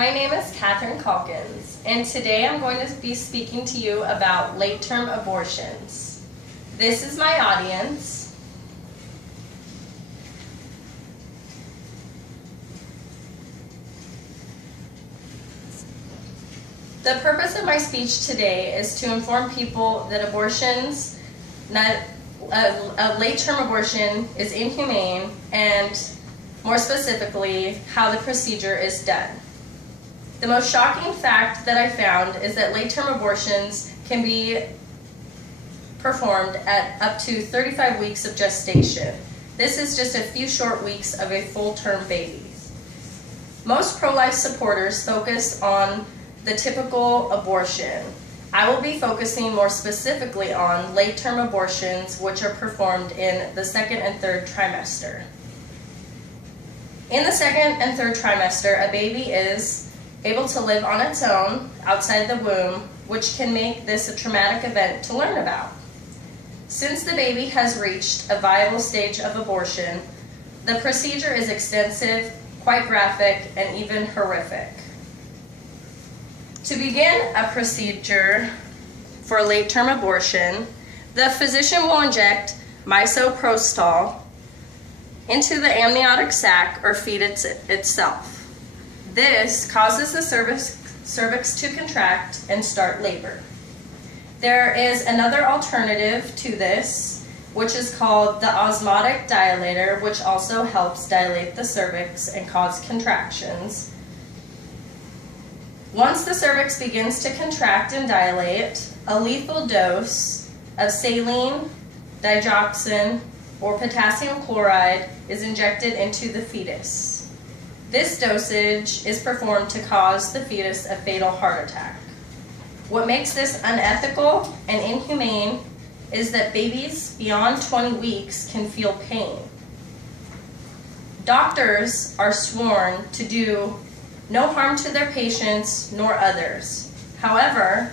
My name is Catherine Calkins, and today I'm going to be speaking to you about late-term abortions. This is my audience. The purpose of my speech today is to inform people that a late-term abortion is inhumane, and more specifically, how the procedure is done. The most shocking fact that I found is that late-term abortions can be performed at up to 35 weeks of gestation. This is just a few short weeks of a full-term baby. Most pro-life supporters focus on the typical abortion. I will be focusing more specifically on late-term abortions, which are performed in the second and third trimester. In the second and third trimester, a baby is able to live on its own outside the womb, which can make this a traumatic event to learn about. Since the baby has reached a viable stage of abortion, the procedure is extensive, quite graphic, and even horrific. To begin a procedure for late-term abortion, the physician will inject misoprostol into the amniotic sac or feed itself. This causes the cervix to contract and start labor. There is another alternative to this, which is called the osmotic dilator, which also helps dilate the cervix and cause contractions. Once the cervix begins to contract and dilate, a lethal dose of saline, digoxin, or potassium chloride is injected into the fetus. This dosage is performed to cause the fetus a fatal heart attack. What makes this unethical and inhumane is that babies beyond 20 weeks can feel pain. Doctors are sworn to do no harm to their patients nor others. However,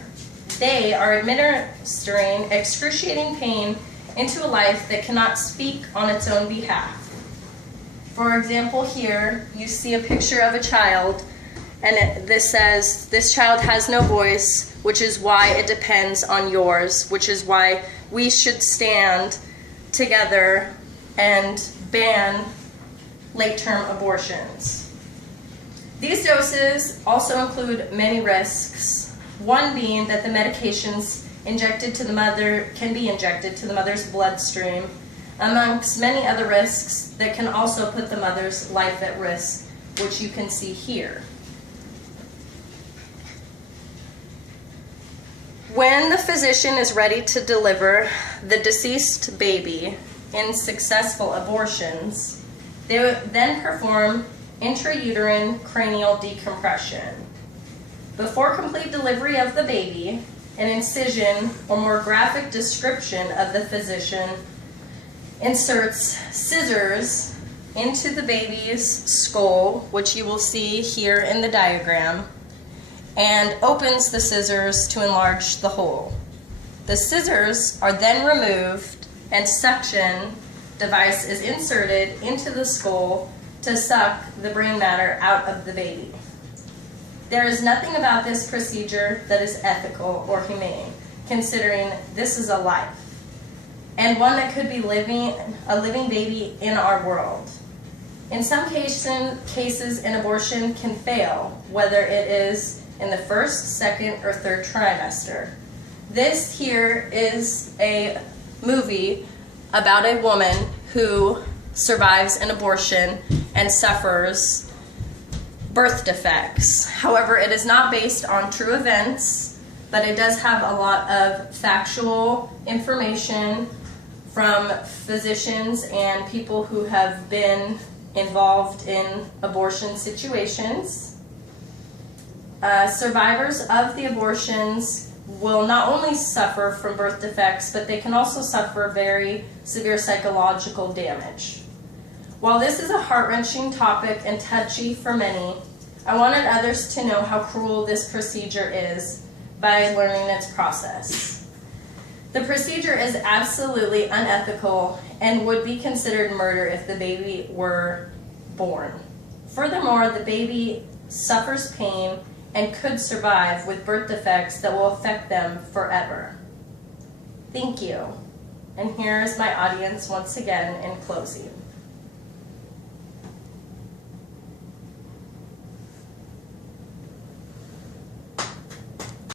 they are administering excruciating pain into a life that cannot speak on its own behalf. For example, here you see a picture of a child, and this says, "This child has no voice, which is why it depends on yours, which is why we should stand together and ban late-term abortions." These doses also include many risks, one being that the medications injected to the mother can be injected to the mother's bloodstream, amongst many other risks that can also put the mother's life at risk, which you can see here. When the physician is ready to deliver the deceased baby in successful abortions, they would then perform intrauterine cranial decompression. Before complete delivery of the baby, an incision or more graphic description of the physician inserts scissors into the baby's skull, which you will see here in the diagram, and opens the scissors to enlarge the hole. The scissors are then removed and suction device is inserted into the skull to suck the brain matter out of the baby. There is nothing about this procedure that is ethical or humane, considering this is a life, and one that could be a living baby in our world. In some cases, an abortion can fail, whether it is in the first, second, or third trimester. This here is a movie about a woman who survives an abortion and suffers birth defects. However, it is not based on true events, but it does have a lot of factual information from physicians and people who have been involved in abortion situations. Survivors of the abortions will not only suffer from birth defects, but they can also suffer very severe psychological damage. While this is a heart-wrenching topic and touchy for many, I wanted others to know how cruel this procedure is by learning its process. The procedure is absolutely unethical and would be considered murder if the baby were born. Furthermore, the baby suffers pain, and could survive with birth defects that will affect them forever. Thank you. And here is my audience once again in closing.